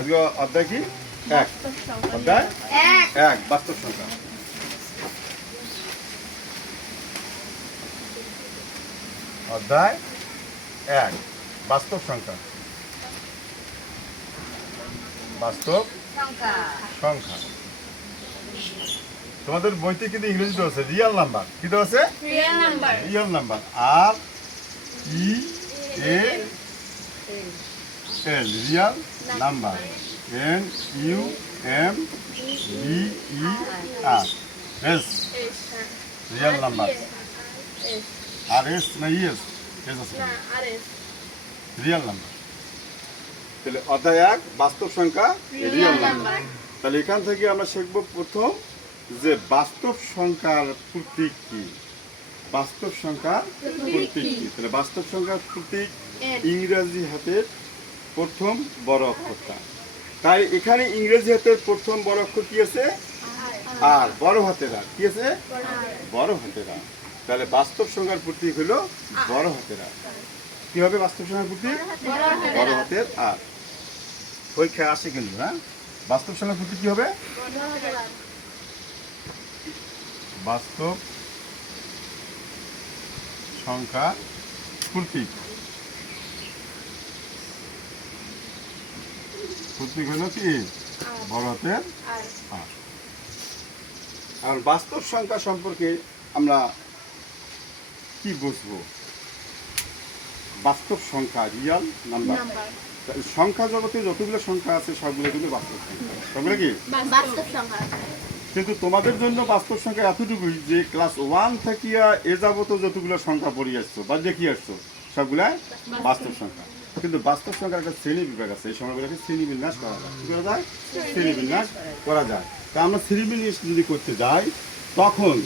আজকে অধ্যায় কি এক, অধ্যায় এক বাস্তব সংখ্যা। অধ্যায় এক বাস্তব সংখ্যা। বাস্তব সংখ্যা। তোমাদের বইতে কিন্তু ইংরেজিতে আছে রিয়েল নাম্বার। কি দেওয়া আছে? Real number. R E A L real number. N U M B E R S real number. আর এস না ইএস? এস আছে রিয়েল নাম্বার। তাহলে অধ্যায় এক বাস্তব সংখ্যা রিয়েল নাম্বার। তাহলে এখান থেকে আমরা শিখব প্রথম যে বাস্তব সংখ্যার প্রতীক কি। বাস্তব সংখ্যার প্রতীক কি? তাহলে বাস্তব সংখ্যার প্রতীক ইংরেজি হাতের প্রথম বড় অক্ষরটা। তাই এখানে ইংরেজি হাতের প্রথম বড় অক্ষর কি আছে? আর। বড় হাতের আর। কি আছে? বড় হাতের আর। তাহলে বাস্তব সংখ্যার প্রতীক হলো বড় হাতের আর। কি হবে বাস্তব সংখ্যার প্রতীক? বড় হাতের আর। পরীক্ষায় আসে কিন্তু। হ্যাঁ, বাস্তব সংখ্যার প্রতীক কি হবে? বাস্তব সংখ্যা প্রতীক প্রতীক হলো কি? বড় হাতের আর। আর বাস্তব সংখ্যা সম্পর্কে আমরা কি বুঝবো? বাস্তব সংখ্যা রিয়াল নাম্বার। সংখ্যা জগতে যতগুলো সংখ্যা আছে সবগুলো কিন্তু বাস্তব সংখ্যা। সবগুলো কি বাস্তব সংখ্যা? কিন্তু তোমাদের জন্য বাস্তব সংখ্যা এতটুকুই যে ক্লাস 1 থেকে এ যাবত যতগুলো সংখ্যা পড়ে আসছো বা দেখি আসছো সবগুলাই বাস্তব সংখ্যা। কিন্তু বাস্তব সংখ্যার একটা শ্রেণী বিভাগ আছে। এই সময়গুলোকে শ্রেণী বিন্যাস করা যায়। কি করা যায়? শ্রেণী বিন্যাস করা যায়। তা আমরা শ্রেণী বিন্যাস যদি করতে যাই তখন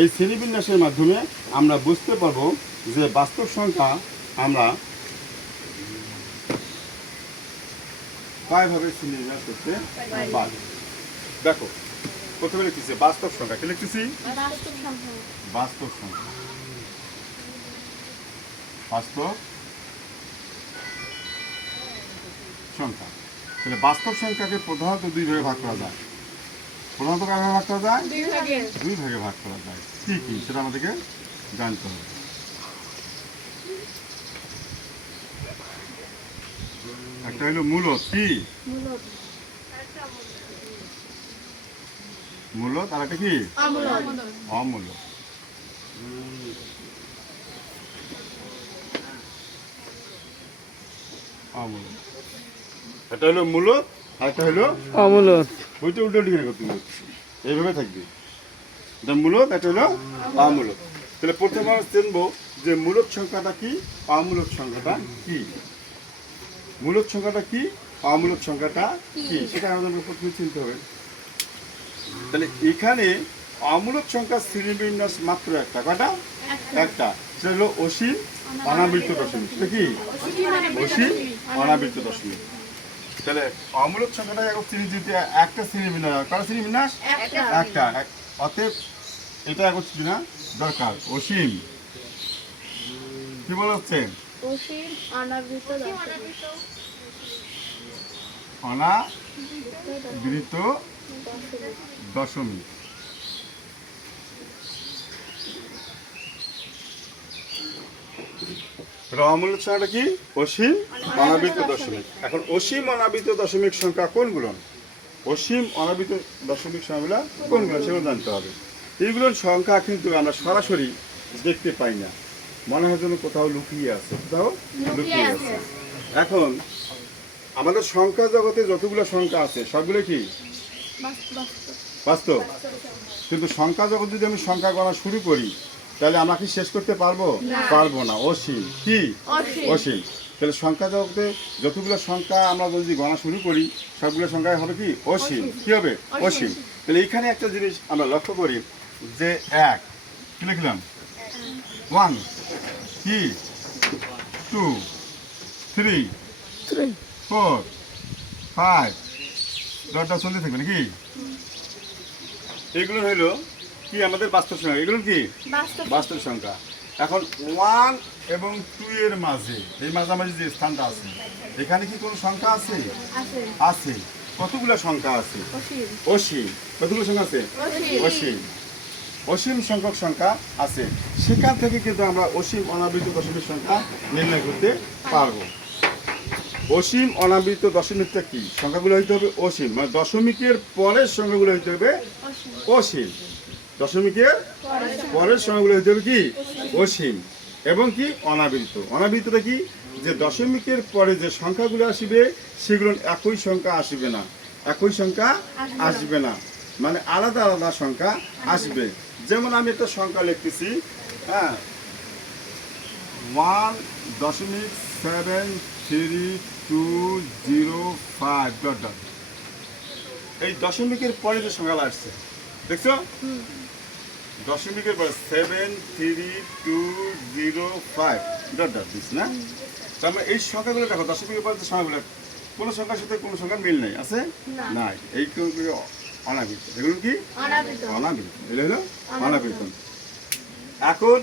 এই শ্রেণী বিন্যাসের মাধ্যমে আমরা বুঝতে পারবো যে বাস্তব সংখ্যা আমরা কয়ভাবে শ্রেণী বিন্যাস করতে পারি। দেখো প্রথমে লিখতেছি বাস্তব সংখ্যা। কি লিখতেছি? বাস্তব সংখ্যা। বাস্তব সংখ্যা। তাহলে বাস্তব সংখ্যাকে প্রধানত দুই ভাগে ভাগ করা যায়। প্রধানত কয় ভাগে ভাগ করা যায়? দুই ভাগে ভাগ করা যায়। কি কি সেটা আমাদেরকে জানতে হবে। একটা হলো মূলত। কি মূলত? আর একটা কি? অমূলত। অমূলত। এটা হলো মূলত আর একটা হলো অমূলত। বইটা উল্টো উল্টো করতে হবে, এইভাবে থাকবে। এটা মূলত, এটা হলো অমূলত। তাহলে প্রথমে আমরা চিনবো যে মূলত সংখ্যাটা কি, অমূলত সংখ্যাটা কি। মূলত সংখ্যাটা কি, অমূলত সংখ্যাটা কি, সেটা আমাদের প্রথমে চিনতে হবে। তাহলে এখানে অমূলত সংখ্যার শ্রেণীবিন্যাস মাত্র একটা। কয়টা? একটা। সেটা হলো অসীম অনাবৃত দশমিক। সেটা কি? অসীম অনাবৃত দশমিক। তাহলে অমূলত সংখ্যাটা এক শ্রেণী দিতে একটা শ্রেণীবিন্যাস। কয়টা শ্রেণীবিন্যাস? একটা। অতএব এটা এক না দরকার। অসীম কি বলা হচ্ছে? অসীম অনাবৃত অনাবৃত দশমিক। অমূলত সংখ্যাটা কি? অসীম অনাবৃত দশমিক। এখন অসীম অনাবৃত দশমিক সংখ্যা কোনগুলো? অসীম অনাবৃত দশমিক সংখ্যাগুলো কোনগুলো সেগুলো জানতে হবে। এইগুলো সংখ্যা কিন্তু আমরা সরাসরি দেখতে পাই না, মনে হয় যেন কোথাও লুকিয়ে আছে। কোথাও লুকিয়ে আছে। এখন আমাদের সংখ্যা জগতে যতগুলো সংখ্যা আছে সবগুলো কি বাস্তব? কিন্তু সংখ্যা জগৎ যদি আমি সংখ্যা গণনা শুরু করি তাহলে আমরা কি শেষ করতে পারবো? পারবো না। অসীম। কি? অসীম। তাহলে সংখ্যা জগতে যতগুলো সংখ্যা আমরা যদি গণনা শুরু করি সবগুলো সংখ্যা হবে কি? অসীম। কি হবে? অসীম। তাহলে এইখানে একটা জিনিস আমরা লক্ষ্য করি যে এক। কি লিখলাম? 1 কি 2 3 4 5 দরটা চলতে থাকবে নাকি? এগুলো হইলো কি আমাদের বাস্তব সংখ্যা। এগুলো কি বাস্তব সংখ্যা। এখন 1 এবং 2 এর মাঝে এই মাঝামাঝি যে স্থানটা আছে এখানে কি কোনো সংখ্যা আছে? আছে আছে। কতগুলো সংখ্যা আছে? অসীম অসীম। কতগুলো সংখ্যা আছে? অসীম অসীম। অসীম সংখ্যক সংখ্যা আছে। সেখান থেকে কিন্তু আমরা অসীম অনাবৃত দশমিক সংখ্যা নির্ণয় করতে পারবো। অসীম অনাবৃত দশমিকটা কি? সংখ্যাগুলো হইতে হবে অসীম, মানে দশমিকের পরের সংখ্যাগুলো হইতে হবে অসীম অসীম। দশমিকের পরের সংখ্যাগুলো হইতে হবে কি? অসীম এবং কি অনাবৃত। অনাবৃতটা কি? যে দশমিকের পরে যে সংখ্যাগুলো আসবে সেগুলো একই সংখ্যা আসবে না, একই সংখ্যা আসবে না, মানে আলাদা আলাদা সংখ্যা আসবে। যেমন আমি একটা সংখ্যা লিখতেছি, হ্যাঁ, 1.73205 ডট ডট। এই দশমিকের পরে যে সংখ্যাটা আসছে দেখছো, দশমিকের পরে 73205 ডট ডট দিস না। তার মানে এই সংখ্যাগুলো দেখো, দশমিকের পরে যে সংখ্যাগুলো কোনো সংখ্যার সাথে কোনো সংখ্যার মিল নেই, আছে নাই, এই অনাবৃত। এগুলো কি? অনাবৃত অনাবৃত। এগুলো হলো অনাবৃত। এখন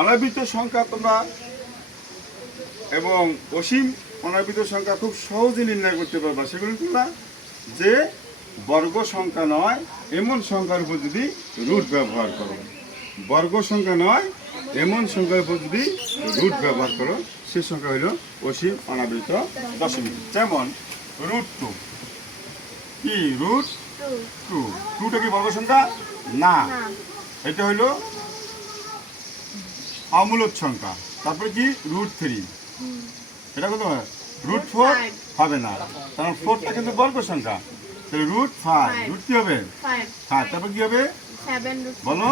অনাবৃত সংখ্যা তোমরা এবং অসীম অনাবৃত সংখ্যা খুব সহজে নির্ণয় করতে পারবা। সেগুলো তোমরা যে বর্গ সংখ্যা নয় এমন সংখ্যার উপর যদি রুট ব্যবহার করো, বর্গ সংখ্যা নয় এমন সংখ্যার উপর যদি রুট ব্যবহার করো, সে সংখ্যা হইল অসীম অনাবৃত দশমিক। যেমন √2 কি? √2। 2টা কি বর্গ সংখ্যা? না, এটা হইল অমূলক সংখ্যা। তারপরে কি? √3। এটা কত হয়? √4 হবে না, কারণ 4টা কিন্তু বর্গ সংখ্যা। তাহলে √5, রুট কি হবে? 5। তারপর কি হবে? 7 বলো।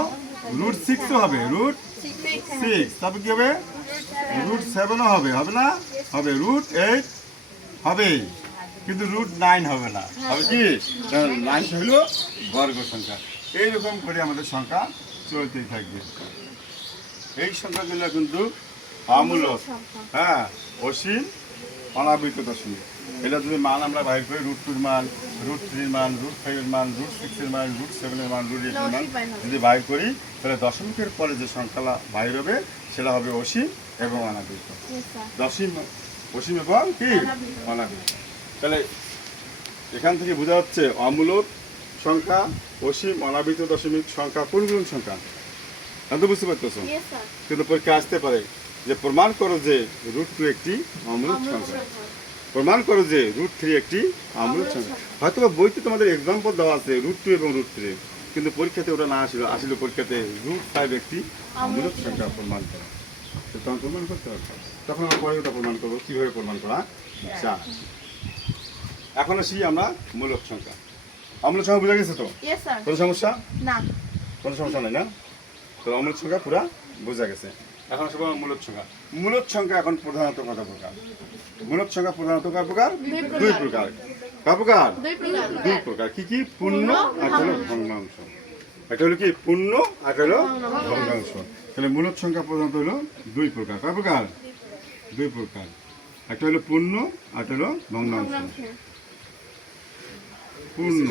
√6 হবে, √6। তারপর কি হবে? √7 হবে, হবে না? হবে। √8 হবে, কিন্তু √9 হবে না। হবে কি? 9 হইল বর্গ সংখ্যা। এইরকম করে আমাদের সংখ্যা চলতেই থাকবে। এই সংখ্যাগুলো কিন্তু অমূলক, হ্যাঁ, অসীম অনাবৃত দশমিক। এটা যদি মান আমরা বাইর করি, √2 মান, √3 মান, √5 মান, √6 মান, √7 মান, √8 মান যদি বাইর করি, তাহলে দশমিকের পরে যে সংখ্যাটা বাইর হবে সেটা হবে অসীম এবং অনাবৃত। অসীম এবং কি? অনাবৃত। তাহলে এখান থেকে বোঝা যাচ্ছে অমূলক সংখ্যা, অসীম অনাবৃত দশমিক সংখ্যা কোনগুলো সংখ্যা? আমি তো বুঝতে পারতেছো, কিন্তু পরীক্ষা আসতে পারে যে প্রমাণ করো যে √2 একটি অমূলক সংখ্যা, প্রমাণ করো যে √3 একটি অমূলক সংখ্যা। হয়তো বা বইতে তোমাদের এক্সাম্পল দেওয়া আছে √2 এবং √3, কিন্তু পরীক্ষাতে ওটা না আসলে পরীক্ষাতে √5 একটি অমূলক সংখ্যা প্রমাণ করা। তখন প্রমাণ করতে হবে, তখন আমরা পরে ওটা প্রমাণ করবো কীভাবে প্রমাণ করা যায়। এখন আসি আমরা মূলক সংখ্যা। অমূলক সংখ্যা বোঝা গেছে তো? কোনো সমস্যা? না, কোনো সমস্যা নেই না? তো অমূলক সংখ্যা পুরা বোঝা গেছে। এখন আসবো মূলক সংখ্যা। মূলক সংখ্যা এখন প্রধানত কত প্রকার? মূলক সংখ্যা প্রধানত কয় প্রকার? দুই প্রকার। কয় প্রকার? দুই প্রকার। কি কি? পূর্ণ আর হলো ভগ্নাংশ। এটা হলো কি? পূর্ণ আর হলো ভগ্নাংশ। তাহলে মূলক সংখ্যা প্রধানত হলো দুই প্রকার। কয় প্রকার? দুই প্রকার। একটা হলো পূর্ণ আর হলো ভগ্নাংশ। পূর্ণ